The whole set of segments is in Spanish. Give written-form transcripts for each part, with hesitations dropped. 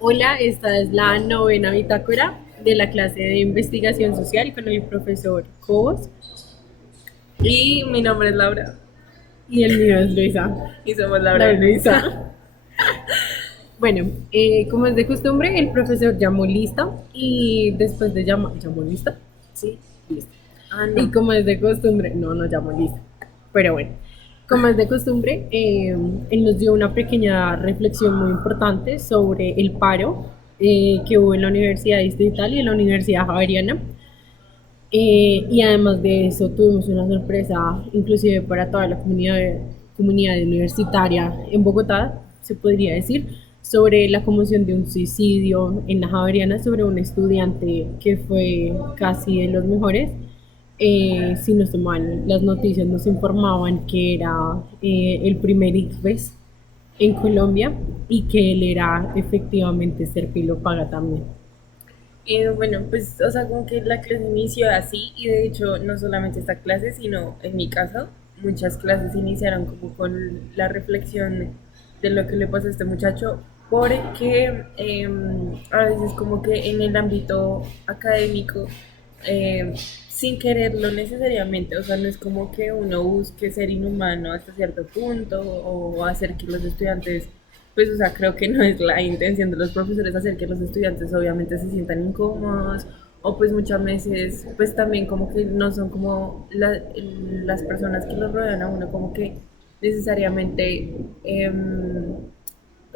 Hola, esta es la novena bitácora de la clase de investigación social con el profesor Cobos Y mi nombre es Laura y el mío es Luisa. y somos Laura La y Luisa. Luisa. Bueno, como es de costumbre, el profesor llamó lista y después de llamar, ¿llamó lista? Sí, listo. Ah, Y no. como es de costumbre, no llamó lista. Pero bueno, como es de costumbre, él nos dio una pequeña reflexión muy importante sobre el paro que hubo en la Universidad Distrital y en la Universidad Javeriana. Y además de eso, tuvimos una sorpresa, inclusive para toda la comunidad universitaria en Bogotá, se podría decir, sobre la conmoción de un suicidio en la Javeriana sobre un estudiante que fue casi de los mejores. Si no estoy mal, las noticias nos informaban que era el primer ICFES en Colombia y que él era efectivamente Serpilo Paga también. Bueno, pues, o sea, como que la clase inició así y de hecho no solamente esta clase, sino en mi caso, muchas clases iniciaron como con la reflexión de lo que le pasó a este muchacho, porque a veces como que en el ámbito académico, sin quererlo necesariamente, o sea, no es como que uno busque ser inhumano hasta cierto punto o hacer que los estudiantes pues, o sea, creo que no es la intención de los profesores hacer que los estudiantes obviamente se sientan incómodos o pues muchas veces pues también como que no son como las personas que los rodean a uno como que necesariamente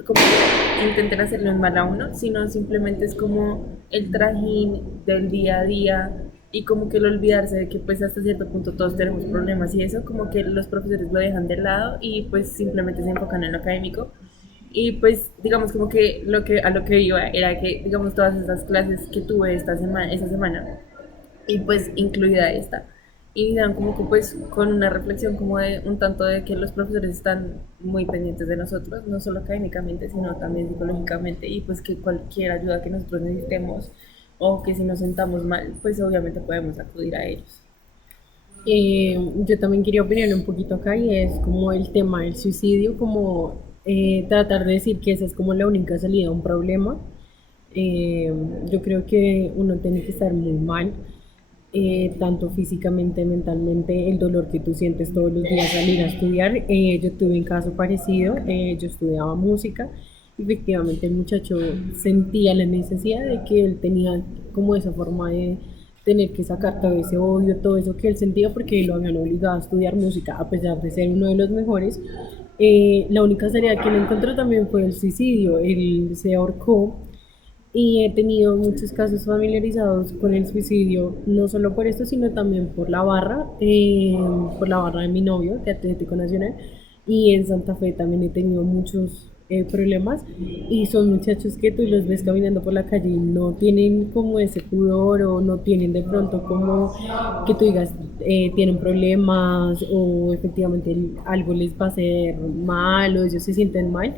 como que intenten hacerle un mal a uno, sino simplemente es como el trajín del día a día y como que el olvidarse de que pues hasta cierto punto todos tenemos problemas y eso, como que los profesores lo dejan de lado y pues simplemente se enfocan en lo académico. Y pues digamos como que a lo que iba era que digamos todas esas clases que tuve esa semana y pues incluida esta. Y dan como que pues con una reflexión como de un tanto de que los profesores están muy pendientes de nosotros, no solo académicamente, sino también psicológicamente y pues que cualquier ayuda que nosotros necesitemos o que si nos sentamos mal, pues obviamente podemos acudir a ellos. Yo también quería opinar un poquito acá y es como el tema del suicidio, como tratar de decir que esa es como la única salida a un problema. Eh, yo creo que uno tiene que estar muy mal, tanto físicamente, mentalmente, el dolor que tú sientes todos los días al ir a estudiar. Yo tuve un caso parecido, yo estudiaba música, y efectivamente el muchacho sentía la necesidad de que él tenía como esa forma de tener que sacar todo ese odio, todo eso que él sentía porque lo habían obligado a estudiar música a pesar de ser uno de los mejores. La única salida que él encontró también fue el suicidio, él se ahorcó y he tenido muchos casos familiarizados con el suicidio, no solo por esto, sino también por la barra de mi novio de Atlético Nacional. Y en Santa Fe también he tenido muchos problemas y son muchachos que tú los ves caminando por la calle y no tienen como ese pudor o no tienen de pronto como que tú digas tienen problemas o efectivamente algo les va a hacer mal o ellos se sienten mal,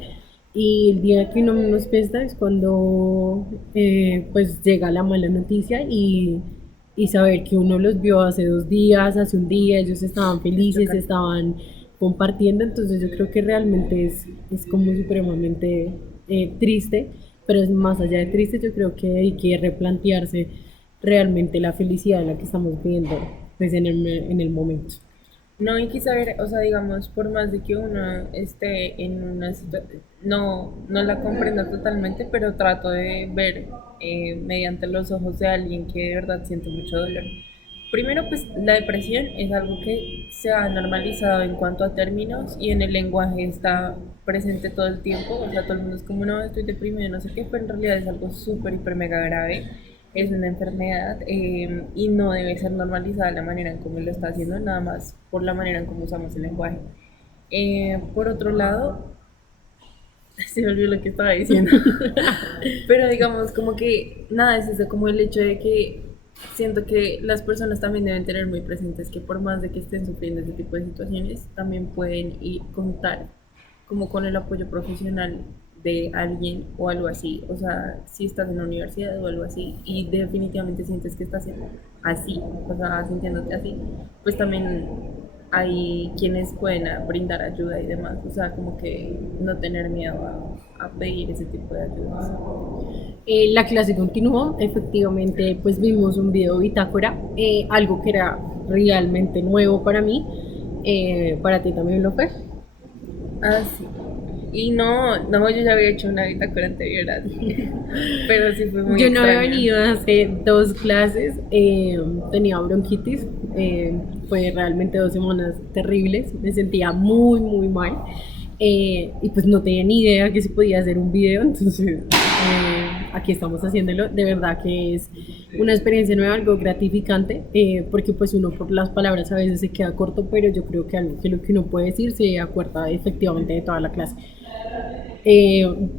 y el día que uno menos piensa es cuando pues llega la mala noticia y saber que uno los vio hace 2 días, hace un día, ellos estaban Es felices, chocante. estaban compartiendo, entonces yo creo que realmente es como supremamente triste, pero es más allá de triste, yo creo que hay que replantearse realmente la felicidad en la que estamos viviendo pues en el momento. No, hay que saber, o sea, digamos, por más de que uno esté en una situación, no la comprenda totalmente, pero trato de ver mediante los ojos de alguien que de verdad siente mucho dolor. Primero, pues la depresión es algo que se ha normalizado en cuanto a términos y en el lenguaje está presente todo el tiempo, o sea, todo el mundo es como, no, estoy deprimido, no sé qué, pero en realidad es algo súper, hiper, mega grave, es una enfermedad y no debe ser normalizada la manera en cómo lo está haciendo, nada más por la manera en cómo usamos el lenguaje. Por otro lado, se me olvidó lo que estaba diciendo, pero digamos como que nada, es eso, como el hecho de que siento que las personas también deben tener muy presentes que por más de que estén sufriendo este tipo de situaciones, también pueden ir contar como con el apoyo profesional de alguien o algo así. O sea, si estás en la universidad o algo así y definitivamente sientes que estás así, o sea, sintiéndote así, pues también hay quienes pueden brindar ayuda y demás, o sea, como que no tener miedo a pedir ese tipo de ayudas. La clase continuó, efectivamente pues vimos un video bitácora, algo que era realmente nuevo para mí, para ti también lo fue. Ah, sí. Y no, yo ya había hecho una bitácora anterior, pero sí fue muy Yo no había extraño. venido a hacer dos clases, tenía bronquitis, fue realmente 2 semanas terribles, me sentía muy, muy mal, y pues no tenía ni idea que se podía hacer un video, entonces aquí estamos haciéndolo. De verdad que es una experiencia nueva, algo gratificante, porque pues uno por las palabras a veces se queda corto, pero yo creo que algo que lo que uno puede decir se acuerda efectivamente de toda la clase.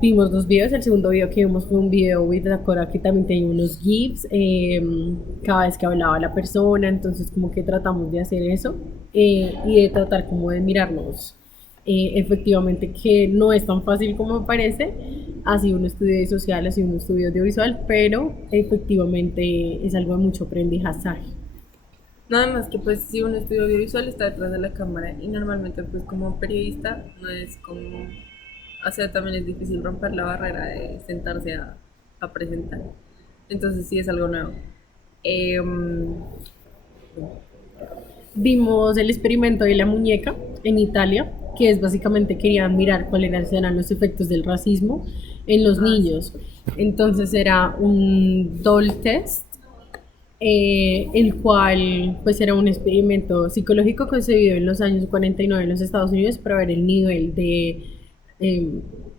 Vimos dos videos, el segundo video que vimos fue un video de Dakota que también tenía unos GIFs, cada vez que hablaba la persona, entonces como que tratamos de hacer eso, y de tratar como de mirarnos, efectivamente que no es tan fácil como parece, así un estudio social, así un estudio audiovisual, pero efectivamente es algo de mucho aprendizaje. Nada más que pues si un estudio audiovisual está detrás de la cámara y normalmente pues como periodista no es como, o sea, también es difícil romper la barrera de sentarse a presentar. Entonces sí es algo nuevo. Em, Vimos el experimento de la muñeca en Italia, que es básicamente querían mirar cuáles eran los efectos del racismo en los ah, sí. niños. Entonces era un doll test, el cual pues era un experimento psicológico concebido en los años 49 en los Estados Unidos para ver el nivel de eh,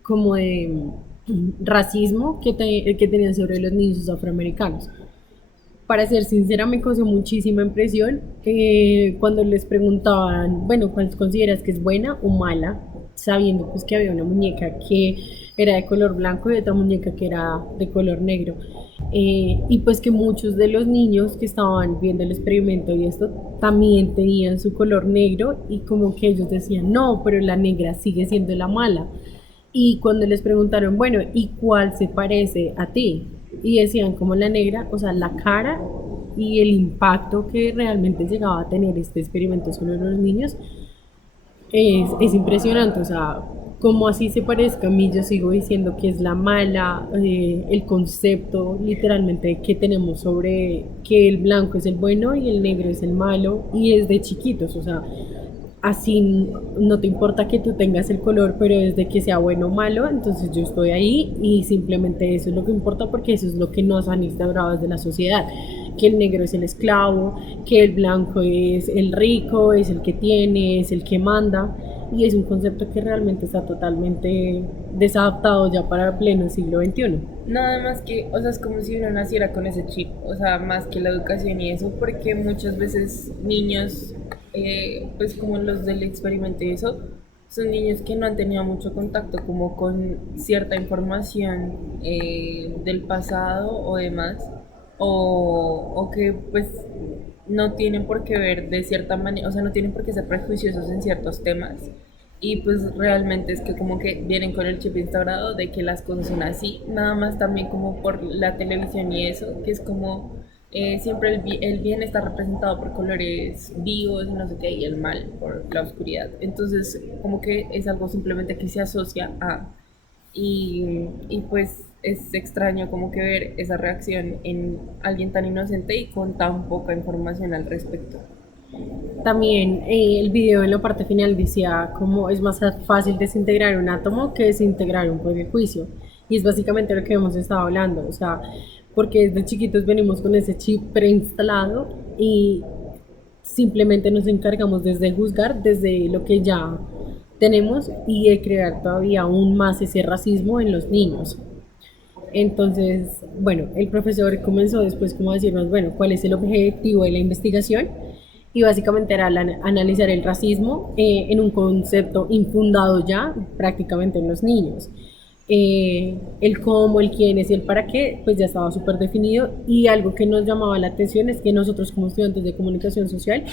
como de racismo que tenían sobre los niños afroamericanos. Para ser sincera, me causó muchísima impresión, cuando les preguntaban, bueno, ¿cuál consideras que es buena o mala? Sabiendo pues que había una muñeca que era de color blanco y otra muñeca que era de color negro. Y pues que muchos de los niños que estaban viendo el experimento y esto también tenían su color negro, y como que ellos decían, no, pero la negra sigue siendo la mala. Y cuando les preguntaron, bueno, ¿y cuál se parece a ti? Y decían como la negra, o sea, la cara y el impacto que realmente llegaba a tener este experimento sobre los niños es impresionante. O sea, como así se parezca a mí, yo sigo diciendo que es la mala, el concepto literalmente que tenemos sobre que el blanco es el bueno y el negro es el malo, y es de chiquitos, o sea, así no te importa que tú tengas el color, pero desde que sea bueno o malo, entonces yo estoy ahí y simplemente eso es lo que importa, porque eso es lo que nos han instaurado desde la sociedad, que el negro es el esclavo, que el blanco es el rico, es el que tiene, es el que manda, y es un concepto que realmente está totalmente desadaptado ya para pleno siglo XXI. Nada más que, o sea, es como si uno naciera con ese chip, o sea, más que la educación y eso, porque muchas veces niños, pues como los del experimento y eso, son niños que no han tenido mucho contacto como con cierta información del pasado o demás, o que pues no tienen por qué ver de cierta manera, o sea, no tienen por qué ser prejuiciosos en ciertos temas. Y pues realmente es que como que vienen con el chip instaurado de que las cosas son así, nada más también como por la televisión y eso, que es como siempre el bien está representado por colores vivos y no sé qué, y el mal por la oscuridad. Entonces como que es algo simplemente que se asocia a... Y pues es extraño como que ver esa reacción en alguien tan inocente y con tan poca información al respecto. También el video en la parte final decía cómo es más fácil desintegrar un átomo que desintegrar un prejuicio. Y es básicamente lo que hemos estado hablando. O sea, porque desde chiquitos venimos con ese chip preinstalado y simplemente nos encargamos desde juzgar, desde lo que ya tenemos, y de crear todavía aún más ese racismo en los niños. Entonces, bueno, el profesor comenzó después como a decirnos, bueno, ¿cuál es el objetivo de la investigación? Y básicamente era analizar el racismo, en un concepto infundado ya prácticamente en los niños. El cómo, el quiénes y el para qué, pues ya estaba súper definido, y algo que nos llamaba la atención es que nosotros como estudiantes de comunicación social,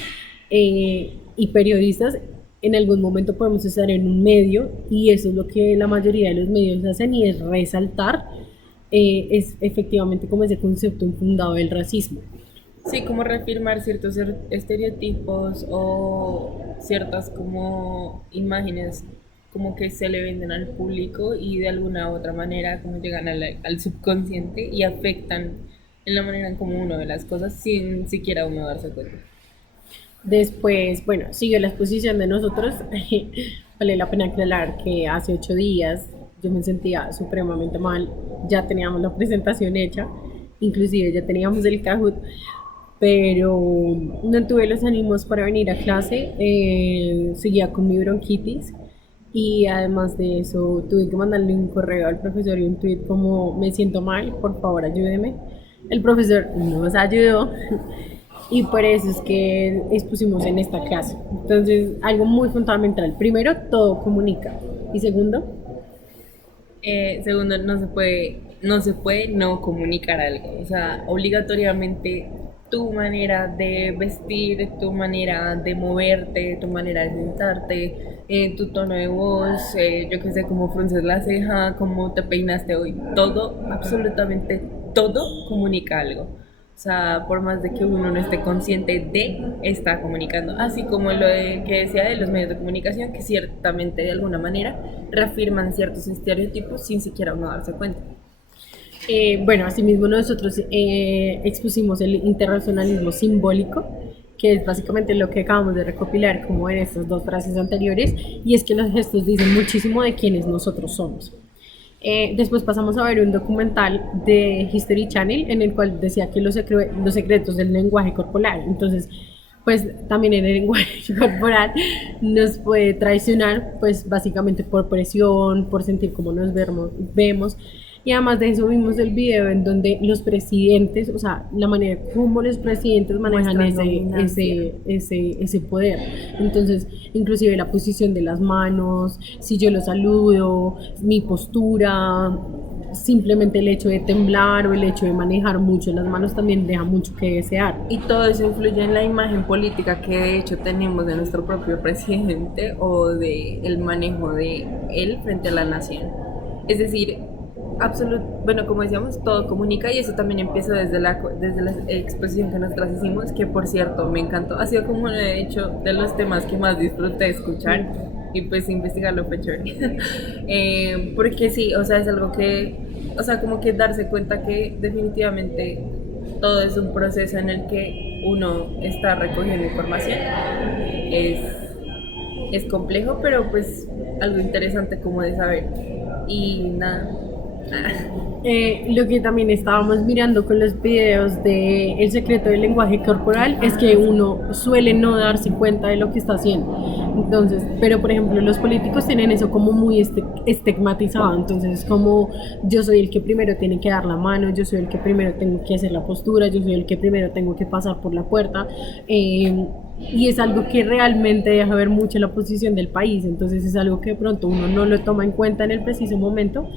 y periodistas, en algún momento podemos estar en un medio, y eso es lo que la mayoría de los medios hacen, y es resaltar, es efectivamente como ese concepto infundado del racismo. Sí, como reafirmar ciertos estereotipos o ciertas como imágenes como que se le venden al público y de alguna u otra manera como llegan al subconsciente y afectan en la manera en como uno ve las cosas sin siquiera uno darse cuenta. Después, bueno, siguió la exposición de nosotros. Vale la pena aclarar que hace 8 días yo me sentía supremamente mal. Ya teníamos la presentación hecha, inclusive ya teníamos el Kahoot, pero no tuve los ánimos para venir a clase. Seguía con mi bronquitis y además de eso tuve que mandarle un correo al profesor y un tweet como me siento mal, por favor ayúdeme. El profesor nos ayudó y por eso es que expusimos en esta clase. Entonces, algo muy fundamental. Primero, todo comunica. Y segundo, Segundo, no se puede no comunicar algo. O sea, obligatoriamente tu manera de vestir, tu manera de moverte, tu manera de sentarte, tu tono de voz, yo qué sé, cómo frunces la ceja, cómo te peinaste hoy, todo, absolutamente todo comunica algo. O sea, por más de que uno no esté consciente de, está comunicando. Así como lo que decía de los medios de comunicación, que ciertamente de alguna manera reafirman ciertos estereotipos sin siquiera uno darse cuenta. bueno, asimismo nosotros expusimos el internacionalismo simbólico, que es básicamente lo que acabamos de recopilar como en estas dos frases anteriores, y es que los gestos dicen muchísimo de quiénes nosotros somos. Después pasamos a ver un documental de History Channel en el cual decía que los secretos del lenguaje corporal. Entonces, pues también en el lenguaje corporal nos puede traicionar, pues básicamente por presión, por sentir cómo nos vemos. Y además de eso vimos el video en donde los presidentes, o sea, la manera como los presidentes manejan ese poder. Entonces, inclusive la posición de las manos, si yo lo saludo, mi postura, simplemente el hecho de temblar o el hecho de manejar mucho las manos también deja mucho que desear. Y todo eso influye en la imagen política que de hecho tenemos de nuestro propio presidente o de el manejo de él frente a la nación. Es decir, bueno, como decíamos, todo comunica y eso también empieza desde la exposición que nosotras hicimos, que por cierto me encantó. Ha sido como de hecho de los temas que más disfruté escuchar y pues investigarlo fue chévere. Porque sí, o sea, es algo que, o sea, como que darse cuenta que definitivamente todo es un proceso en el que uno está recogiendo información. Es, es complejo, pero pues algo interesante como de saber. Y nada. Lo que también estábamos mirando con los videos de El secreto del lenguaje corporal es que uno suele no darse cuenta de lo que está haciendo. Entonces, pero por ejemplo, los políticos tienen eso como muy estigmatizado. Entonces, es como yo soy el que primero tiene que dar la mano, yo soy el que primero tengo que hacer la postura, yo soy el que primero tengo que pasar por la puerta. Y es algo que realmente deja ver mucho la posición del país. Entonces, es algo que de pronto uno no lo toma en cuenta en el preciso momento,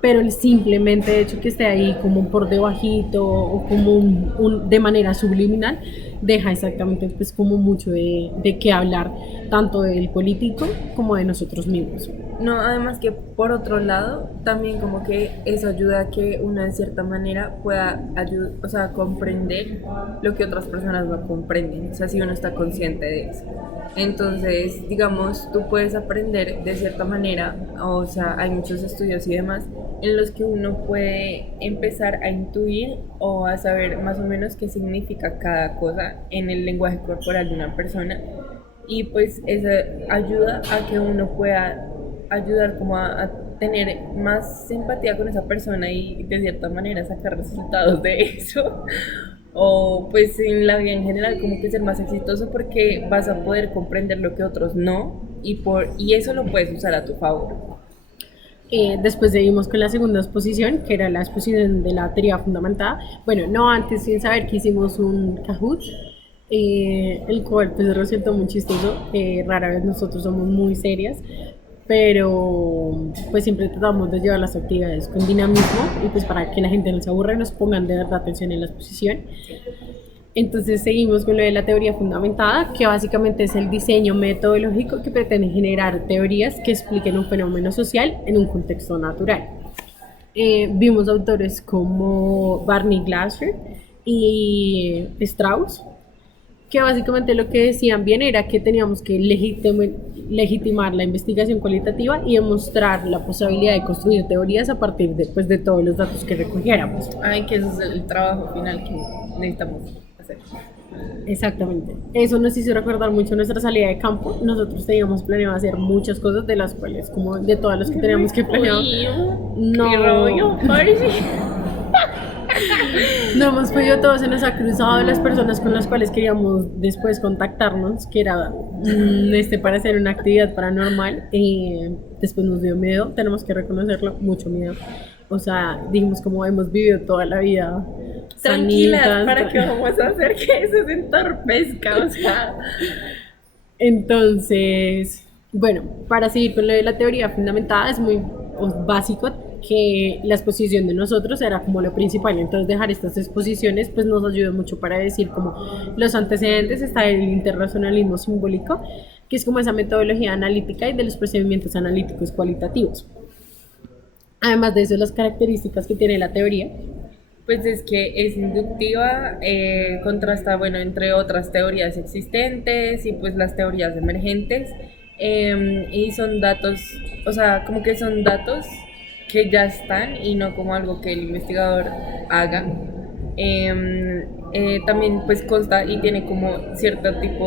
pero el simplemente hecho que esté ahí como por debajito o como de manera subliminal deja exactamente pues como mucho de qué hablar tanto del político como de nosotros mismos. No, además que por otro lado, también como que eso ayuda a que uno de cierta manera pueda o sea, comprender lo que otras personas no comprenden, o sea, si uno está consciente de eso. Entonces, digamos, tú puedes aprender de cierta manera, o sea, hay muchos estudios y demás, en los que uno puede empezar a intuir o a saber más o menos qué significa cada cosa en el lenguaje corporal de una persona y pues eso ayuda a que uno pueda ayudar como a tener más empatía con esa persona y de cierta manera sacar resultados de eso o pues en la vida en general como que ser más exitoso porque vas a poder comprender lo que otros no y eso lo puedes usar a tu favor. Después seguimos con la segunda exposición, que era la exposición de la teoría fundamentada. Bueno, no antes sin saber que hicimos un Kahoot, el cual pues resultó muy chistoso. Rara vez nosotros somos muy serias, pero pues siempre tratamos de llevar las actividades con dinamismo y pues para que la gente no se aburra y nos pongan de verdad atención en la exposición. Entonces seguimos con lo de la teoría fundamentada, que básicamente es el diseño metodológico que pretende generar teorías que expliquen un fenómeno social en un contexto natural. Vimos autores como Barney Glasser, y Strauss, que básicamente lo que decían bien era que teníamos que legitimar la investigación cualitativa y demostrar la posibilidad de construir teorías a partir de, pues, de todos los datos que recogiéramos. Ay, que ese es el trabajo final que necesitamos hacer. Exactamente. Eso nos hizo recordar mucho nuestra salida de campo. Nosotros teníamos planeado hacer muchas cosas de las cuales, como de todas las que teníamos que planear, Qué rollo, parece. no hemos podido, todo se nos ha cruzado las personas con las cuales queríamos después contactarnos, que era para hacer una actividad paranormal. Después nos dio miedo, tenemos que reconocerlo, mucho miedo. O sea, dijimos como hemos vivido toda la vida Tranquilas, sanitas. ¿para qué vamos a hacer que eso se entorpezca? O sea, Entonces, bueno, para seguir con lo de la teoría fundamentada, es muy básico que la exposición de nosotros era como lo principal. Entonces dejar estas exposiciones pues nos ayudó mucho para decir como los antecedentes. Está el interracionalismo simbólico, que es como esa metodología analítica y de los procedimientos analíticos cualitativos. Además de eso, las características que tiene la teoría. pues es que es inductiva, contrasta, bueno, entre otras teorías existentes y pues las teorías emergentes, y son datos, o sea, como que son datos que ya están y no como algo que el investigador haga. También pues consta y tiene como cierto tipo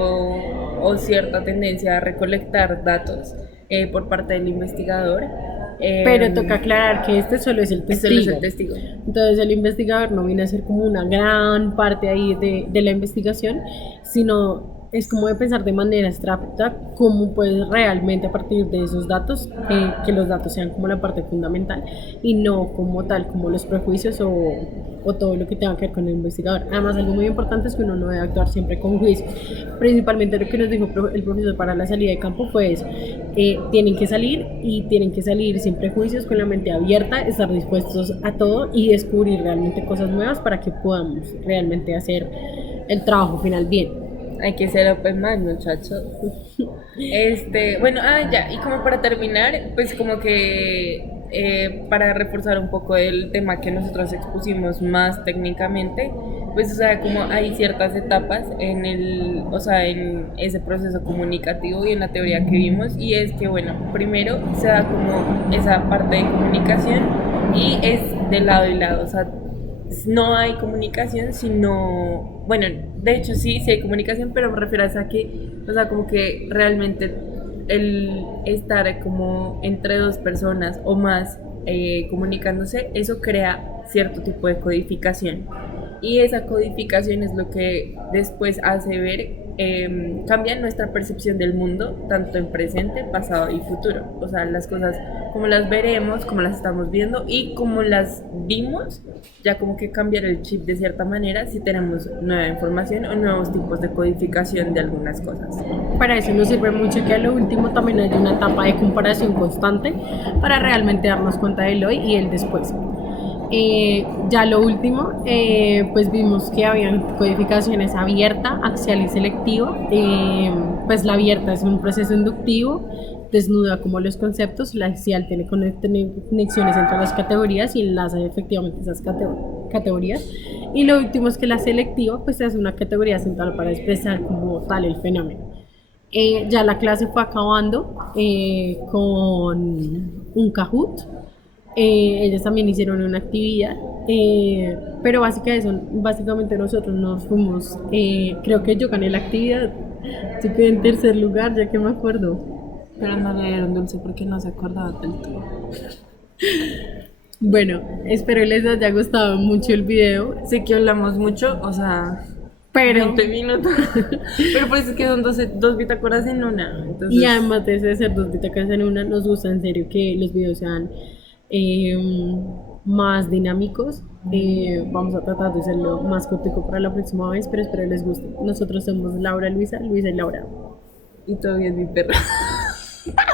o cierta tendencia a recolectar datos por parte del investigador. Pero toca aclarar que este solo es el Este testigo. es el testigo. Entonces el investigador no viene a ser como una gran parte ahí de la investigación, sino es como de pensar de manera abstracta cómo puedes realmente a partir de esos datos, que los datos sean como la parte fundamental y no como tal, como los prejuicios o todo lo que tenga que ver con el investigador. Además, algo muy importante es que uno no debe actuar siempre con juicio. Principalmente lo que nos dijo el profesor para la salida de campo fue eso. Tienen que salir y tienen que salir sin prejuicios, con la mente abierta, estar dispuestos a todo y descubrir realmente cosas nuevas para que podamos realmente hacer el trabajo final bien. Hay que ser open mind, muchachos. Bueno, ya, y como para terminar, pues como que para reforzar un poco el tema que nosotros expusimos más técnicamente, pues o sea, como hay ciertas etapas o sea, en ese proceso comunicativo y en la teoría que vimos, y es que, bueno, primero se da como esa parte de comunicación y es de lado y lado, o sea, no hay comunicación, sino, bueno, de hecho sí hay comunicación, pero me refiero a que, o sea, como que realmente el estar como entre dos personas o más comunicándose, eso crea cierto tipo de codificación. Y esa codificación es lo que después hace ver, cambia nuestra percepción del mundo, tanto en presente, pasado y futuro. O sea, las cosas como las veremos, como las estamos viendo y como las vimos, ya como que cambiar el chip de cierta manera si tenemos nueva información o nuevos tipos de codificación de algunas cosas. Para eso nos sirve mucho que a lo último también hay una etapa de comparación constante para realmente darnos cuenta del hoy y el después. Ya lo último, pues vimos que habían codificaciones abierta, axial y selectiva. Pues la abierta es un proceso inductivo, desnuda como los conceptos, la axial tiene conexiones entre las categorías y enlaza efectivamente esas categorías. Y lo último es que la selectiva pues es una categoría central para expresar como tal el fenómeno. Ya la clase fue acabando con un Kahoot. Ellos también hicieron una actividad, pero básicamente nosotros nos fuimos, creo que yo gané la actividad, yo quedé en tercer lugar, ya que me acuerdo. Pero no le dieron dulce porque no se acordaba del todo. Bueno, espero les haya gustado mucho el video, Sé que hablamos mucho, o sea, pero 20 minutos. Pero por eso es que son dos bitácoras en una. Entonces, y además de hacer dos bitácoras en una, nos gusta en serio que los videos sean más dinámicos. Vamos a tratar de hacerlo más cortico para la próxima vez, pero espero les guste. Nosotros somos Laura, Luisa y Laura. y todavía es mi perra.